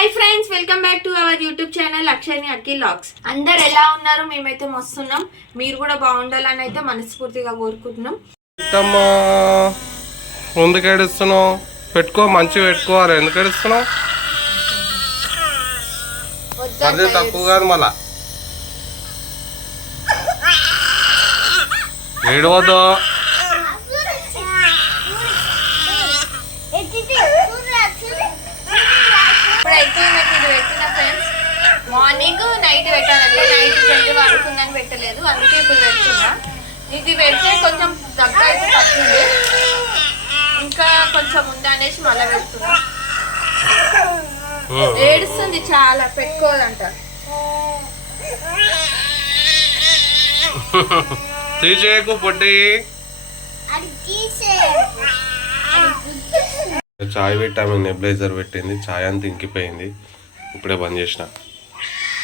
Hi friends, welcome back to our YouTube channel Akshayani Akki logs. అందరు ఎలా ఉన్నారు? మేమైతే మస్తున్నాం. మీరు కూడా బాగుండాలని అయితే మనస్ఫూర్తిగా కోరుకుంటున్నాం. ఎందుకు ఏడుస్తున్నావు? పెట్టుకో, మంచిగా పెట్టుకోవాలి. ఎందుకు ఏడుస్తున్నావు? అది తక్కువ కాదు, మళ్ళా ఏడవద్దు. ఇప్పుడైతే నాకు ఇది పెట్టిన ఫ్రెండ్స్, మార్నింగ్ నైట్ పెట్టాలంటే నైట్ జల్దీ వాడుకుందని పెట్టలేదు, అందుకే ఇప్పుడు పెడుతున్నా. ఇది పెడితే కొంచెం దగ్గర అయితే తగ్గింది, ఇంకా కొంచెం ఉందనేసి మళ్ళీ పెడుతున్నా. ఏడుస్తుంది చాలా, పెట్టుకోవాలంట. తీసేయకు పొట్టి. చాయ్ పెట్టాము, నెబ్లైజర్ పెట్టింది, చాయ్ అంతా ఇంకిపోయింది. ఇప్పుడే బంద్ చేసిన.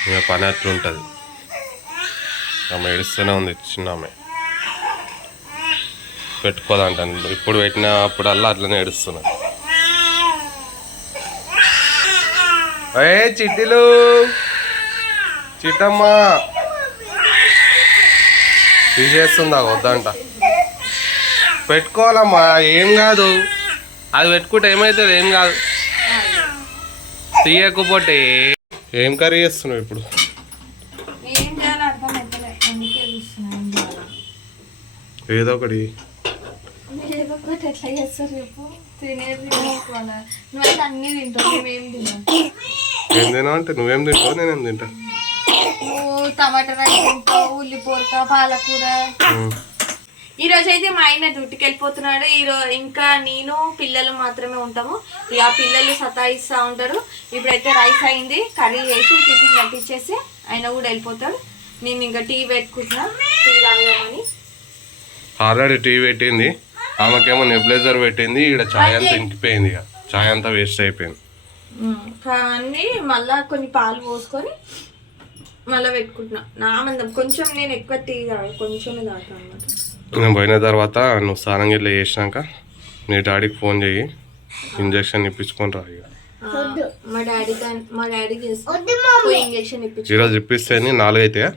ఇంకా పని అట్లుంటుంది. ఆమె ఏడుస్తూనే ఉంది, చిన్న ఆమె పెట్టుకోదంటాను. ఇప్పుడు పెట్టినప్పుడల్లా అట్లనే ఏడుస్తున్నా. చిట్టిలు, చిట్టమ్మా తీసేస్తుందా? వద్దంట. పెట్టుకోవాలమ్మా, ఏం కాదు. అది పెట్టుకుంటే ఏమవుతుంది? ఏం కాదు. తీయకపోతే ఏం కర్రీ చేస్తున్నావు ఇప్పుడు? ఏదో ఒకటి ఎట్లా చేస్తారు చెప్పు. తినేది అన్ని తింటావు, మేమేం తిన్నాం. ఏం తినావు అంటే నువ్వేం తింటావు, నేనేం తింటా. నువ్వు టమాటా రైస్ తింటావు, ఉల్లిపొరక, పాలకూర. ఈ రోజు అయితే మా ఆయన డ్యూటీకి వెళ్ళిపోతున్నాడు. ఇంకా నేను పిల్లలు మాత్రమే ఉంటాము. ఇక పిల్లలు సతాయిస్తూ ఉంటారు. ఇప్పుడైతే రైస్ అయింది, కర్రీ చేసి టిఫిన్ కట్టించేసి ఆయన కూడా వెళ్ళిపోతాడు. నేను ఇంకా టీ పెట్టుకుంటున్నా, టీ తాగామని. ఆల్రెడీ టీ పెట్టింది, ఆమెకేమో నెబ్లైజర్ పెట్టింది. ఇక్కడ చాయ్ అంతా ఇంకిపోయింది. ఇక చాయ్ అంతా వేస్ట్ అయిపోయింది. కానీ మళ్ళా కొన్ని పాలు పోసుకొని మళ్ళీ పెట్టుకుంటున్నా. నా మందం కొంచెం, నేను ఎక్కువ టీ తాగా, కొంచెమే తాగుతాను అన్నమాట. నేను పోయిన తర్వాత నువ్వు స్నానం గిట్లా చేసినాక నీ డాడీకి ఫోన్ చేయి, ఇంజక్షన్ ఇప్పించుకొని రా. ఇక మా డాడీకి ఇంజక్షన్ ఇప్పించు. ఈరోజు ఇప్పిస్తే 4 అవుతాయా?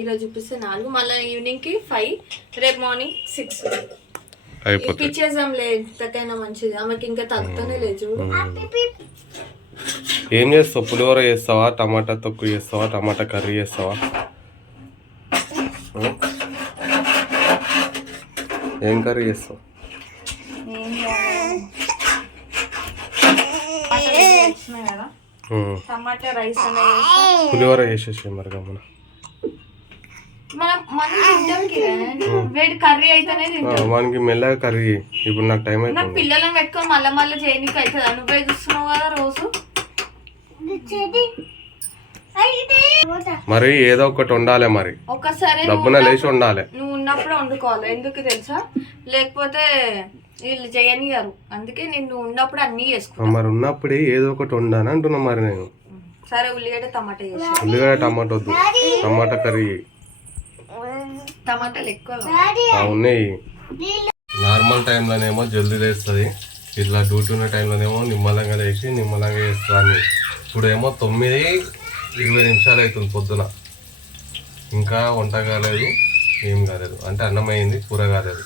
ఈరోజు ఇప్పిస్తే 4, మళ్ళీ ఈవినింగ్కి 5, రేపు మార్నింగ్ 6 అయిపోతుంది. ఇప్పించేసాం. ఎంతకైనా మంచిది, ఆమెకి ఇంకా తగ్గుతూనే లేదు. ఏం చేస్తావు? పులిహోర చేస్తావా, టమాటా తొక్కు చేస్తావా, టమాటా కర్రీ చేస్తావా? ఏం కర్రీ చేస్తావు? టమాటా రైస్ పులిహోర చేసేసి మరి గమ్మున. కర్రీ అయితేనే మనకి మెల్లగా కర్రీ. ఇప్పుడు నాకు టైం అయితే పిల్లలను పెట్టుకొని మళ్ళీ చేయనీకి అవుతుందా? నువ్వే చూస్తున్నావు కదా రోజు. మరి ఏదో ఒకటి ఉండాలి. మరి ఒక్కసారి డబ్బున లేచి ఉండాలి. నువ్వు ఉన్నప్పుడు వండుకోవాలి. ఎందుకు తెలుసా? లేకపోతే వీళ్ళు చేయనియారు. అందుకే నేను ఉన్నప్పుడు అన్ని చేసుకుంటా. మరి ఉన్నప్పుడే ఏదో ఒకటి ఉండాలి అంటున్నా. మరి నేను సరే, ఉల్లిగడ్డ టమాటా చేసి. ఉల్లిగడ్డ టమాటా వద్దు, టమాటా కర్రీ. టమాటాలు ఎక్కువ ఉన్నాయి. నార్మల్ టైంలోనేమో జల్దీ లేస్తుంది, ఇట్లా డ్యూటీ ఉన్న టైంలోనేమో నిమ్మలంగా లేచి నిమ్మలంగా చేస్తాను. ఇప్పుడేమో 9:20 అవుతుంది పొద్దున. ఇంకా వంట కాలేదు, ఏం కాలేదు. అంటే అన్నం అయింది, కూర కాలేదు.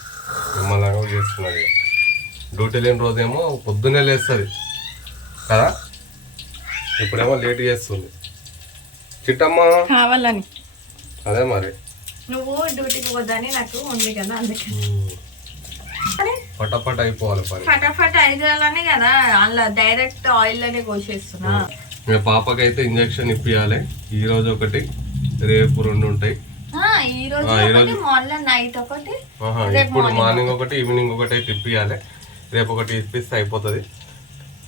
నిమ్మలంగా చేస్తున్నది. డ్యూటీ లేని రోజేమో పొద్దున్నే లేస్తుంది కదా, ఇప్పుడేమో లేట్ చేస్తుంది. చిట్టమ్మ కావాలని. అదే మరి నువ్వు డ్యూటీకి పోద్దని నాకు ఉంది కదా, అందుకే ఫటాఫట్ అయిపోవాలి పని. ఫటాఫట్ అయిపోవాలని కదా, అలా డైరెక్ట్ ఆయిల్ లోనే కోసేస్తున్నా. మీ పాపకైతే ఇంజక్షన్ ఇప్పియాలి. ఈ రోజు ఒకటి, రేపు 2 ఉంటాయి. ఈ రోజు మార్నింగ్ నైట్ ఒకటి, ఇప్పుడు మార్నింగ్ ఒకటి, ఈవినింగ్ ఒకటి అయితే ఇప్పియాలి. రేపు ఒకటి ఇప్పిస్తే అయిపోతుంది.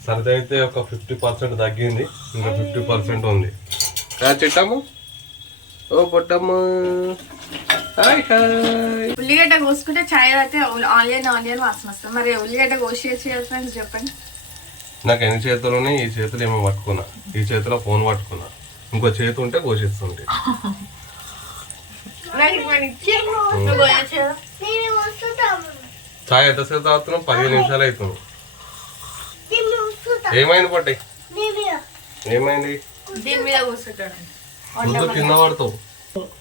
సర్ది అయితే ఒక 50% తగ్గింది, ఇంకా 50% ఉంది. చిట్టమ్మ, ఓ పొట్టమ్మ, హాయ్ హాయ్. ఉల్లిగడ్డ కోసుకుంటే చాయ్ అయితే ఆనియన్ వాసన వస్తుంది. మరి ఉల్లిగడ్డ కోసేసి ఫ్రెండ్స్ చెప్పండి. నాకు ఎన్ని చేతులు ఉన్నాయి? ఈ చేతులు ఏమో పట్టుకున్నా, ఈ చేతిలో ఫోన్ పట్టుకున్నా, ఇంకో చేతి ఉంటే కోసేస్తుంటే. చాయ్ ఎంతసేపు తాగుతున్నాం? 15 నిమిషాలు అవుతుంది. ఏమైంది పొట్టి? ఏమైంది? దీని మీద కూర్చుంటాడు ముందు కింద పడతావు.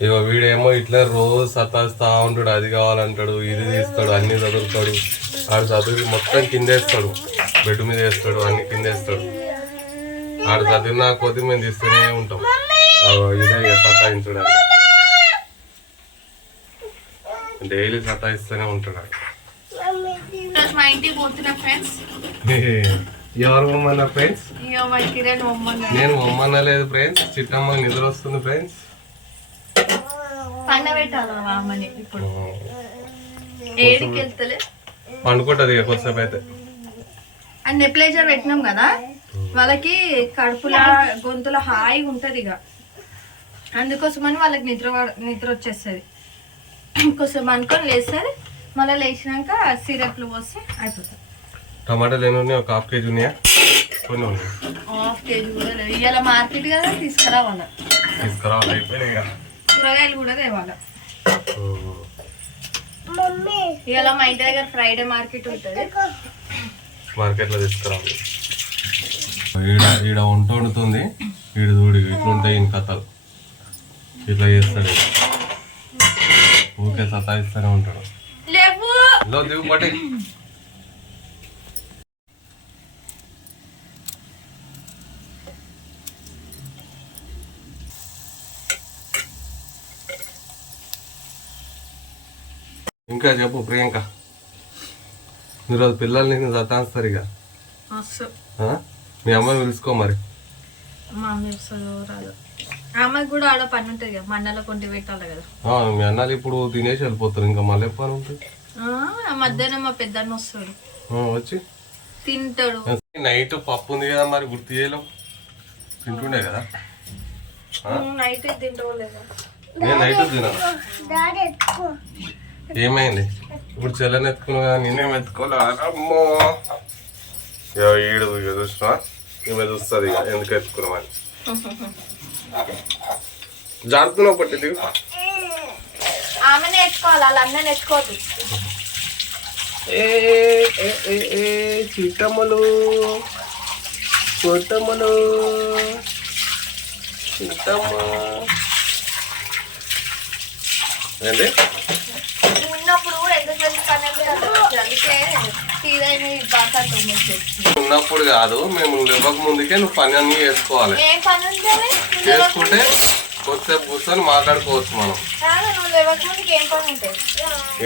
ఇగో వీడేమో ఇట్లా రోజు సతాయిస్తా ఉంటాడు, అది కావాలంటాడు, ఇది తీస్తాడు, అన్ని చదువుతాడు. ఆడు చదువు మొత్తం కిందేస్తాడు, బెడ్ మీద వేస్తాడు, అన్ని కిందేస్తాడు. ఆడు చదివినా కొద్ది మేము తీస్తూనే ఉంటాం. ఇదే సతాయించడానికి డైలీ సతాయిస్తూనే ఉంటాడు. మా ఇంటికి పోతున్నా ఫ్రెండ్స్. ఎవరు పొమ్మన్నా ఫ్రెండ్స్? నేను పొమ్మనలేదు ఫ్రెండ్స్. చిట్టమ్మ నిద్ర వస్తుంది ఫ్రెండ్స్. పండ పెట్టాలి ఇప్పుడు ఏడికి వెళ్తలే పండుకుంటది ఇక కొద్దిసేపు అయితే. అండ్ నెప్లైజర్ పెట్టినాం కదా, వాళ్ళకి కడుపుల గొంతుల హాయిగా ఉంటది ఇక, అందుకోసమని వాళ్ళకి నిద్ర వచ్చేస్తుంది. కొంచెం అనుకొని లేస్తారు, మళ్ళీ లేచినాక సిరప్లు పోస్తే అయిపోతుంది. టమాటాలు ఎన్ని ఉన్నాయి? ఒక హాఫ్ కేజీ ఉన్నాయా? కొన్ని ఉన్నాయి. హాఫ్ కేజీ కూడా లేదు. ఇవాళ మార్కెట్ కదా, తీసుకురావాలి. అయిపోయినాయి. కూరగాయలు కూడా తేవాలి. ఇవాళ మా ఇంటి దగ్గర ఫ్రైడే మార్కెట్ ఉంటుంది, మార్కెట్లో తీసుకురావాలి. ఈడ వంట వండుతుంది. ఈడు చూడు ఇట్లుంటాయి ఈయన కథలు. ఇట్లా చేస్తాడు, ఊరికే సతాయిస్తూనే ఉంటాడు. దిగుబడి ఇంకా చెప్పు ప్రియాంక. మీరు పిల్లల్ని సతాయిస్తారు ఇక. మీ అమ్మని పిలుచుకో మరి. మా అమ్మ రాదు, అమ్మకి కూడా ఆడ పని ఉంటుంది కదా, మన్నలో కొంటి పెట్టాలి కదా. మీ అన్నాలు ఇప్పుడు తినేసి వెళ్ళిపోతారు, ఇంకా మళ్ళీ పని ఉంటుంది. మధ్యాహ్నం మా పెద్దన్న వస్తాడు, వచ్చి తింటాడు. నైట్ పప్పు ఉంది కదా, మరి గుర్తు చేయలేవు. తింటుండే కదా. నైట్ తింటోలేదా? నేను నైట్ తినాను. ఏమైంది ఇప్పుడు? చెల్లని ఎత్తుకున్నా కదా, నేనేం ఎత్తుకోలే. అమ్మో ఈడు చూసినా, ఈమె చూస్తుంది ఇక ఎందుకు ఎత్తుకున్నామని. జారుతున్నావు పట్టి దిగు. ఆమెనే ఎత్తుకోవాలి, వాళ్ళ అన్నని ఎత్తుకోవద్దు. చిట్టమ్మలు చిట్టమ్మలు చిట్టమ్మ ఏంటి? ఉన్నప్పుడు కూడా ఎంత జల్ది పని అందుకే ఉన్నప్పుడు కాదు, మేము లేవక ముందుకే నువ్వు పని అన్ని చేసుకోవాలి. చేసుకుంటే కొద్దిసేపు కూర్చొని మాట్లాడుకోవచ్చు మనం.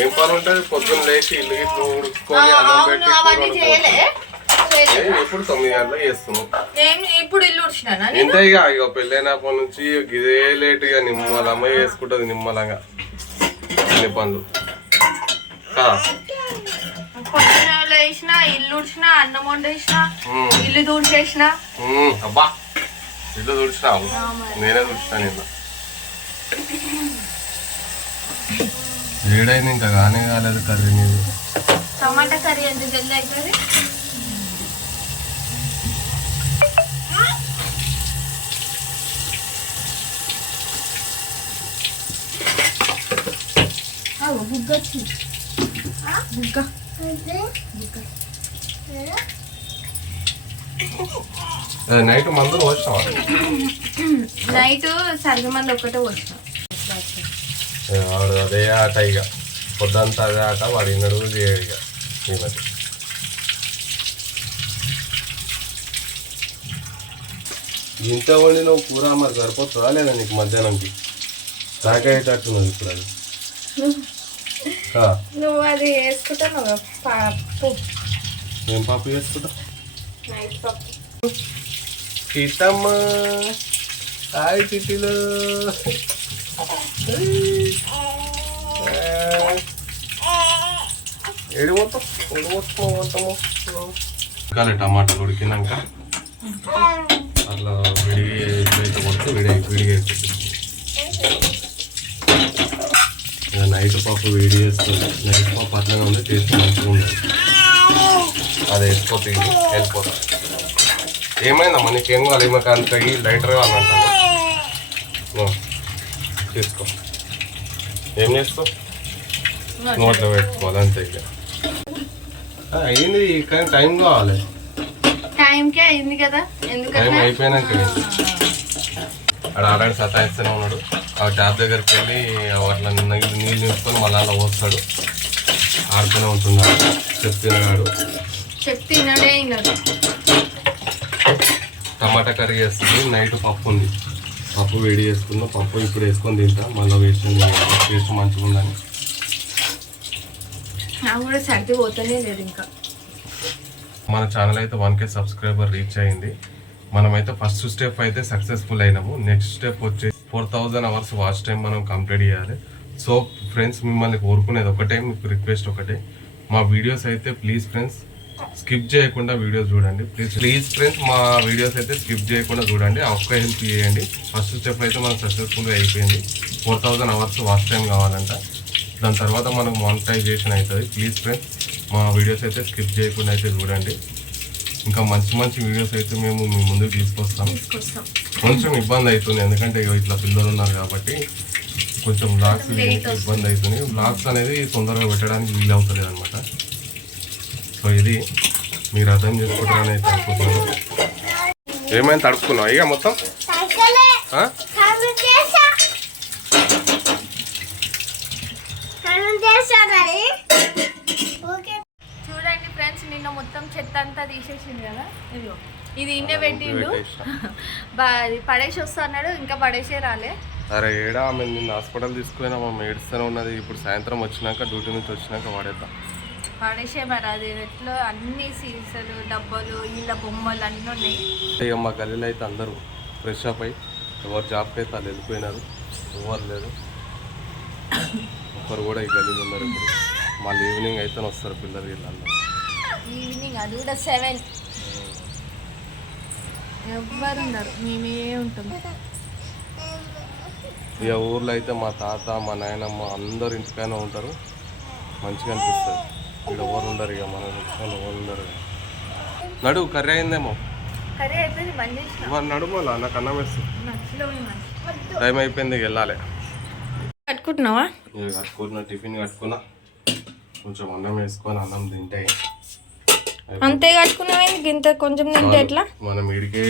ఏం పని ఉంటుంది? పొద్దున్న లేచి ఇల్లు గిట్లు ఉడుచుకొని అన్నం పెట్టి ఎప్పుడు 9 గంటలకు చేస్తున్నావు. ఇప్పుడు ఇల్లు ఉడిచినా ఇంత ఇక పెళ్ళైనప్పటి నుంచి ఇదే లేట్ ఇక నిమ్మలమ్మ చేసుకుంటుంది. నిమ్మలంగా అన్ని పనులు వేసిన, ఇల్లు ఉడిచిన, అన్నం వండేసిన, ఇల్లు తుడిచేసిన. అబ్బా ఇల్లు తుడిచినావు? నేనే తుడిచినా నిన్న. ఏడైంది ఇంకా కానీ కాలేదు కర్రీ. నీది టమాటా కర్రీ ఎంత జల్ది అవుతుంది? బుగ్గ వచ్చింది, బుగ్గ నైట్ మందు పోసినావా? నైట్ సరిగ్గా మంది ఒక్కటే పోసిన. అదే ఆట ఇక పొద్దంతా అదే ఆట. వాడు ఇన్నడు చేయడు ఇక. ఈ మధ్య ఇంత వండి నువ్వు కూర మరి సరిపోతుందా లేదా నీకు మధ్యాహ్నంకి? తాకేటట్టున్నది ఇప్పుడు అది. నువ్వు అది వేసుకుంటాను పప్పు. ఏం పప్పు వేసుకుంటా? నైట్ పప్పు. సీతమ్మ హాయ్ సిటీలో ఏడిపోతాము. కానీ టమాటాలు ఉడికినాక అట్లా విడిగా కొడుతూ విడిగా అయిపోతుంది. నైట్ పప్పు వేడి చేస్తుంది. నైట్ పప్పు అట్లనే ఉంది, టేస్ట్ మంచిగా ఉంది. అది వేసిపోతే వెళ్ళిపోతుంది. ఏమైందమ్మా నీకేం కావాలి? ఏమో అంత లైటర్ కావాలంటాను. తీసుకో. ఏం చేస్తావు? నోట్లో పెట్టుకోవాలి అంతే. ఇక అయింది కానీ టైం కావాలి. టైంకే అయింది కదా, టైం ఎందుకంటే అయిపోయినాక అక్కడ ఆల్రెడీ సతాయిస్తూనే ఉన్నాడు. ఆ ట్యాప్ దగ్గరికి వెళ్ళి అట్లా నీళ్ళు నింపుకొని మళ్ళీ అలా పోస్తాడు, ఆడుతూనే ఉంటున్నాడు. చెప్తున్నాడు తినడే వినడు. టమాటా కర్రీ వేస్తుంది. నైట్ పప్పు ఉంది, పప్పు వేడి చేసుకున్నా. పప్పు ఇప్పుడు వేసుకొని తింటా, మళ్ళీ వేసుకుని టేస్ట్ మంచిగా ఉందని. నాకు కూడా సర్ది పోతూనే లేదు ఇంకా. మన ఛానల్ అయితే 1K సబ్స్క్రైబర్ రీచ్ అయింది. మనమైతే ఫస్ట్ స్టెప్ అయితే సక్సెస్ఫుల్ అయినాము. నెక్స్ట్ స్టెప్ వచ్చేసి 4000 అవర్స్ వాచ్ టైం మనం కంప్లీట్ చేయాలి. సో ఫ్రెండ్స్, మిమ్మల్ని కోరుకునేది ఒకటే, మీకు రిక్వెస్ట్ ఒకటే, మా వీడియోస్ అయితే ప్లీజ్ ఫ్రెండ్స్ స్కిప్ చేయకుండా వీడియోస్ చూడండి. ప్లీజ్ ఫ్రెండ్స్, మా వీడియోస్ అయితే స్కిప్ చేయకుండా చూడండి. ఆ ఒక్క హెల్ప్ చేయండి. ఫస్ట్ స్టెప్ అయితే మనకు సక్సెస్ఫుల్గా అయిపోయింది. 4000 అవర్స్ వాచ్ టైం కావాలంట. దాని తర్వాత మనకు మానిటైజేషన్ అవుతుంది. ప్లీజ్ ఫ్రెండ్స్, మా వీడియోస్ అయితే స్కిప్ చేయకుండా అయితే చూడండి. ఇంకా మంచి మంచి వీడియోస్ అయితే మేము మీ ముందుకు తీసుకొస్తాం. కొంచెం ఇబ్బంది అవుతుంది, ఎందుకంటే ఇట్లా పిల్లలు ఉన్నారు కాబట్టి కొంచెం బ్లాగ్స్ ఇబ్బంది అవుతుంది. బ్లాగ్స్ అనేది తొందరగా పెట్టడానికి వీలు అవుతుంది అనమాట. సో ఇది మీరు అర్థం చేసుకుంటారని అయితే అనుకుంటున్నాను. ఏమైనా తడుపుకున్నావు ఇక మొత్తం? చూడండి ఫ్రెండ్స్, నిన్న మొత్తం చెత్త అంతా తీసేసింది కదా. ఇదిగో ఇది ఇన్నే పెట్టిండు. పడేసి వస్తా అన్నాడు, ఇంకా పడేసే రాలే. అరే ఏడా, ఆమె నిన్న హాస్పిటల్ తీసుకుపోయినా ఆమె ఏడుస్తూనే ఉన్నది. ఇప్పుడు సాయంత్రం వచ్చినాక, డ్యూటీ నుంచి వచ్చినాక వాడేద్దాం. పడేసే మరి అది ఎట్లో అన్ని సీసాలు, డబ్బాలు, వీళ్ళ బొమ్మలు అన్నీ ఉన్నాయి. మా గల్లీలో అయితే అందరూ ఫ్రెష్ అప్ అయ్యి ఎవరు జాబ్కి అయితే వాళ్ళు వెళ్ళిపోయినారు. ఎవరు లేదు, ఒకరు కూడా ఈ గల్లీలో ఉన్నారు. ఇప్పుడు మళ్ళీ ఈవినింగ్ అయితే వస్తారు పిల్లలు వీళ్ళందరూ. ఈవినింగ్ అది కూడా 7 ఎవ్వరు ఉన్నారు, మేమే ఉంటాం. ఇక ఊర్లో అయితే మా తాత, మా నాయనమ్మ అందరు ఇంటికైనా ఉంటారు. మంచిగా అనిపిస్తుంది. ఇక్కడ ఎవరు ఉండరు, ఇక మన ఇంటికైనా ఎవరు ఉండరు. నడువు కర్రీ అయిందేమో. కర్రీ అయిపోయింది, బంద్ చేసిన. నడుమోలా నాకు అన్నం వేస్తుంది. టైం అయిపోయింది, వెళ్ళాలి. కట్టుకుంటున్నావా? కట్టుకున్నా, టిఫిన్ కట్టుకున్నా. కొంచెం అన్నం వేసుకొని అన్నం తింటే అంతే. కట్టుకున్నావు ఇంత కొంచెం తింటే ఎట్లా? మనం ఇడికే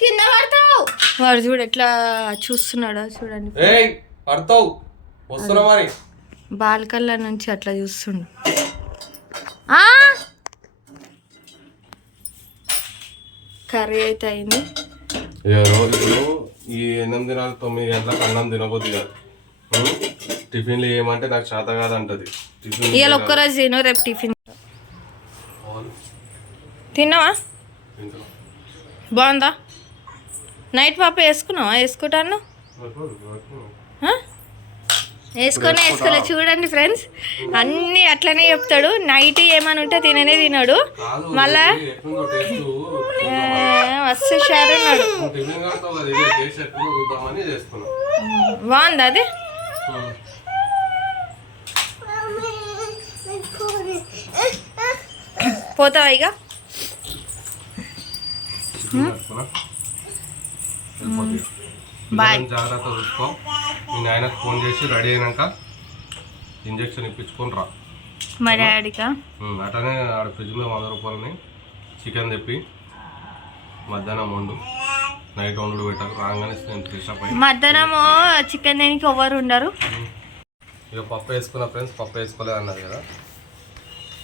కింద పడతావు. వాడు చూడు ఎట్లా చూస్తున్నాడో చూడండి. పడతావు, వస్తున్నా మరి. బాల్కల్ల నుంచి అట్లా చూస్తుండు. కర్రీ అయితే అయింది. రోజు ఈ 8 దినాలు 9 గంటలకు అన్నం తినబోద్ది కాదు. టిఫిన్లు ఏమంటే నాకు చేత కాదంటది. ఇవాళ ఒక్కరోజు తిను, రేపు టిఫిన్ తిన్నావా? బాగుందా? నైట్ పాప వేసుకున్నావా? వేసుకుంటాను వేసుకోలే. చూడండి ఫ్రెండ్స్, అన్నీ అట్లనే చెప్తాడు. నైట్ ఏమని ఉంటే తిననే తినడు, మళ్ళా మస్తు షారు ఉన్నాడు. బాగుందా అది? పోతావా ఇక? బాయ్. జాగ్రత్త చూసుకో. మీ నాయనకు ఫోన్ చేసి రెడీ అయినాక ఇంజక్షన్ ఇప్పించుకొని రా. మా డాడీకా? అట్లనే ఆడ ఫ్రిడ్జ్ మీద 100 రూపాయలని చికెన్ తెప్పి మధ్యాహ్నం వండు. నైట్ వండు పెట్టారు. రాగానే నేను ఫ్రెష్ అప్ అయ్యి మధ్యాహ్నం చికెన్ దేనికి ఎవరు ఉండరు. ఇక పప్పు వేసుకున్న ఫ్రెండ్స్, పప్పు వేసుకోలేదు అన్నది కదా,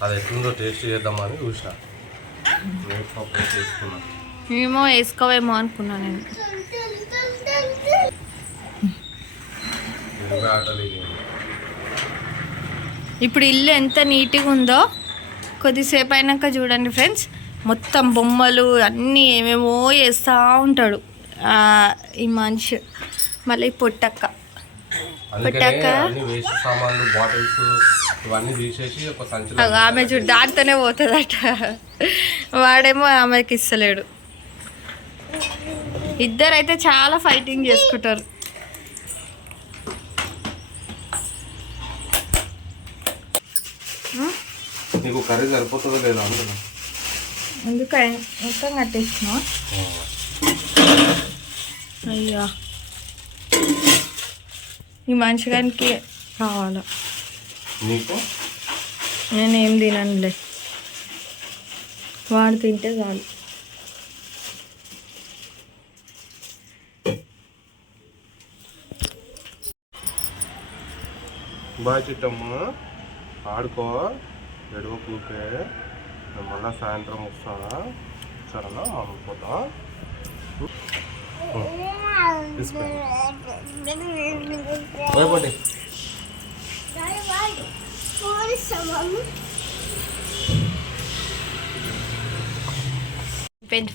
అది ఎట్లుందో టేస్ట్ చేద్దామని చూసిన. పప్పు వేసుకున్నా. ఏమో వేసుకోవేమో అనుకున్నా నేను. ఇప్పుడు ఇల్లు ఎంత నీట్గా ఉందో కొద్దిసేపు అయినాక చూడండి ఫ్రెండ్స్. మొత్తం బొమ్మలు అన్నీ ఏమేమో వేస్తూ ఉంటాడు ఈ మనిషి. మళ్ళీ పొట్టక్క ఆమె చూడు దాంతోనే పోతుందట. వాడేమో ఆమెకి ఇస్తలేడు. ఇద్దరైతే చాలా ఫైటింగ్ చేసుకుంటారు. నీకు కర్రీ సరిపోతుందో లేదా అందులో? ఎందుకు మొత్తం కట్టేసినావా? అయ్యా, ఈ మనిషిగానికి కావాలా? నీకు నేనేం తిననులే. వాడు తింటే చాలు. బాయ్ చిట్టమ్మ, ఆడుకో, ఎడవ కూకే, మళ్ళీ సాయంత్రం వస్తానా, సరేనా? అనుకోతా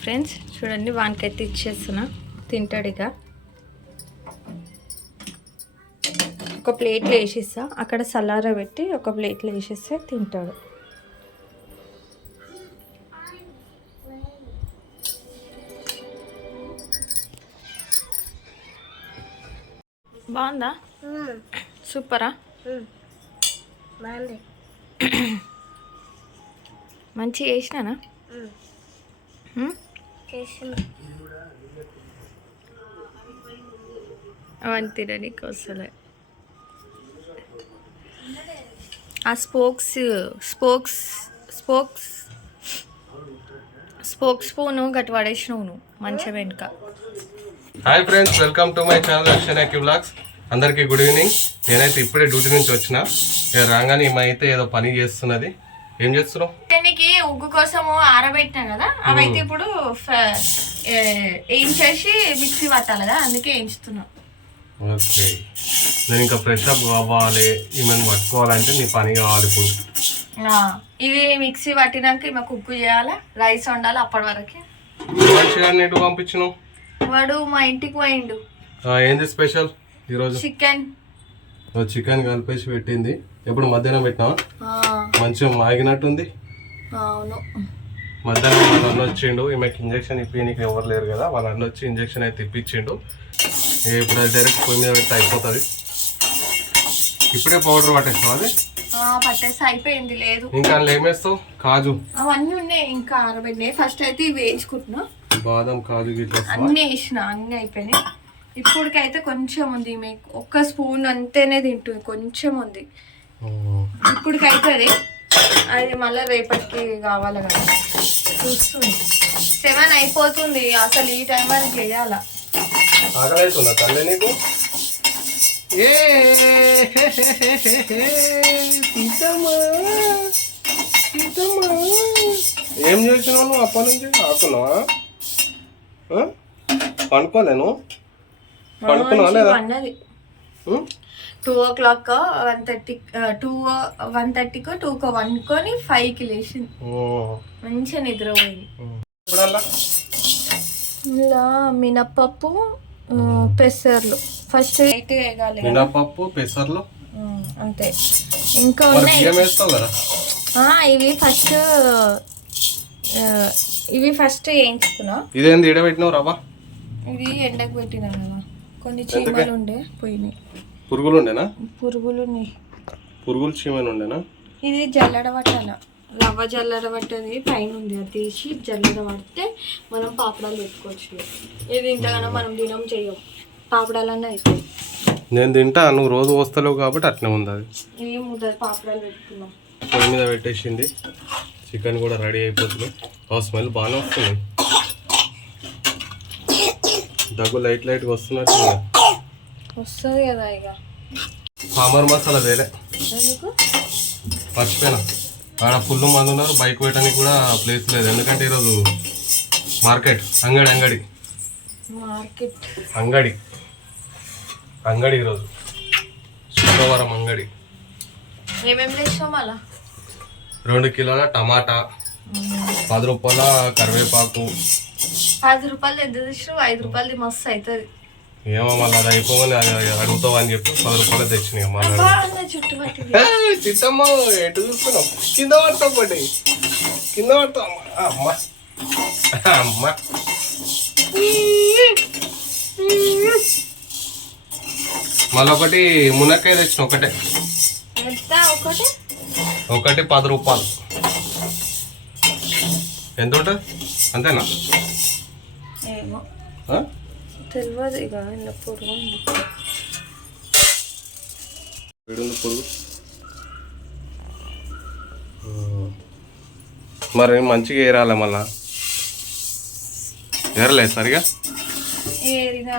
ఫ్రెండ్స్ చూడండి, వానికైతే ఇచ్చేస్తున్నా, తింటాడు. ఇక ఒక ప్లేట్లో వేసిస్తా, అక్కడ సలారా పెట్టి ఒక ప్లేట్లో వేసిస్తే తింటాడు. బాగుందా? సూపరా? మంచిగా వేసినానా? అవన్నీ తినడానికి వస్తలే. ఆ స్పోక్స్ స్పూను గట్టి పడేసినావు నువ్వు మంచిగా వెనుక. Hi friends, welcome to my channel Akshay vlogs. అందరికీ గుడ్ ఈవినింగ్. నేనైతే ఇప్పుడే డ్యూటీ నుంచి వచ్చిన. ఇక రాగానే ఈమె అయితే ఏదో పని చేస్తున్నది. ఏం చేస్తున్నావు? దీనికి ఉగ్గు కోసము ఆరబెట్టినా కదా, అవైతే ఇప్పుడు వేయించేసి మిక్సీ పట్టాలి కదా, అందుకే వేయించుతున్నా. ఓకే, నేను ఇంకా ఫ్రెష్ అప్ కావాలి, ఈమెను పట్టుకోవాలంటే నీ పని కావాలి ఇప్పుడు. ఇది మిక్సీ పట్టినాక ఈమె కుక్కు చేయాలి, రైస్ వండాలి. అప్పటి వరకు ఎటు పంపించను? వాడు మా ఇంటికి పోయిండు. ఏంది స్పెషల్ ఈరోజు? చికెన్ కలిపేసి పెట్టింది. ఎప్పుడు మధ్యాహ్నం పెట్టినావా? మంచిగా మాగినట్టుంది. అవును, మధ్యాహ్నం వాళ్ళ అన్న వచ్చిండు. ఈమెకి ఇంజక్షన్ ఇప్పించడానికి ఎవరు లేరు కదా, వాళ్ళ అన్న వచ్చి ఇంజక్షన్ అయితే ఇప్పించిండు. ఇప్పుడు అది డైరెక్ట్ పొయ్యి మీద పెడితే అయిపోతుంది. ఇప్పుడే పౌడర్ పట్టేస్తావు? అది పట్టేసి అయిపోయింది. లేదు ఇంకా అందులో ఏమేస్తావు? కాజు అవన్నీ ఉన్నాయి, ఇంకా ఆరబెట్టినాయి. ఫస్ట్ అయితే ఇవి వేయించుకుంటున్నా, బాదం కాజు గిట్లా అన్నీ వేసిన, అన్నీ అయిపోయినాయి. ఇప్పటికైతే కొంచెం ఉంది, మీకు ఒక్క స్పూన్ అంతేనే తింటుంది, కొంచెం ఉంది. ఇప్పటికైతుంది, అది మళ్ళీ రేపటికి కావాలి కదా. చూస్తుంది 7 అయిపోతుంది, అసలు ఈ టైం వరకు చేయాల. ఆకలితుందా తల్లి నీకు? ఏం చేసినావు నువ్వు అప్పటి నుంచి? ఆకున్నావా? పండుకోలేను? పండుకున్నావా లేదా? 2:00 1:30 2:00 వండుకొని 5కి లేచింది. మంచిగా నిద్రపోయింది. ఇలా మినప్పప్పు, పెసర్లు ఫస్ట్ అయితే వేయాలి. మినప్పప్పు, పెసర్లు అంతే. ఇంకా ఉన్నాయి ఇవి ఫస్ట్ వేయించుకున్నా. ఇదేంది ఇడబెట్టినావు రవ్వ? ఇది ఎండకు పెట్టినా కదా, కొన్ని చీమలు ఉండే పోయినాయి. పురుగులు ఉండేనా? పురుగులు చీమలు ఉండేనా? ఇది జల్లడ పట్టాల, రవ్వ జల్లడ పట్టేది పైన ఉంది, అది తీసి జల్లడ పడితే మనం పాపడాలు పెట్టుకోవచ్చు. ఇది ఇంతగానో మనం దినం చెయ్యం, పాపడాలన్నీ అవుతాయి. నేను తింటా, నువ్వు రోజు వస్తలేవు కాబట్టి అట్నే ఉంది. అది ఏముంది, పాపడాలు పెట్టుకున్నాం. పొయ్యి మీద పెట్టేసింది, చికెన్ కూడా రెడీ అయిపోతుంది. ఆ స్మెల్ బాగానే వస్తుంది, దగ్గు లైట్గా వస్తున్నట్టు వస్తుంది కదా. ఇక సాంబార్ మసాలా వేరే ఎందుకు మర్చిపోయినా, ఆడ ఫుల్ మంది ఉన్నారు, బైక్ పెట్టడానికి కూడా ప్లేస్ లేదు. ఎందుకంటే ఈరోజు అంగడి ఈరోజు శుక్రవారం అంగడి. ఏమేమి తెచ్చావు మళ్ళా? 2 కిలోల టమాటా, 10 రూపాయల కరివేపాకు. 10 రూపాయలు ఎంత తెచ్చినావు? 5 రూపాయలది మస్తు అవుతుంది. ఏమో మళ్ళీ అది అయిపోగానే అడుగుతావు అని చెప్పి 10 రూపాయలు తెచ్చినాయి. చిట్టమ్మ ఎటు చూస్తున్నావు? కింద పడతావు, కింద పడతావు. అమ్మ అమ్మ మళ్ళీ ఒకటి మునక్కాయ తెచ్చిన, ఒకటి 10 రూపాయలు. ఎంత ఉంటుంది? అంతేనా? తెలియదు. ఇక ఇలా పొరుగు పొరుగు మరి మంచిగా ఏరాలి మళ్ళా ఏరలేదు సరిగా ఏరినా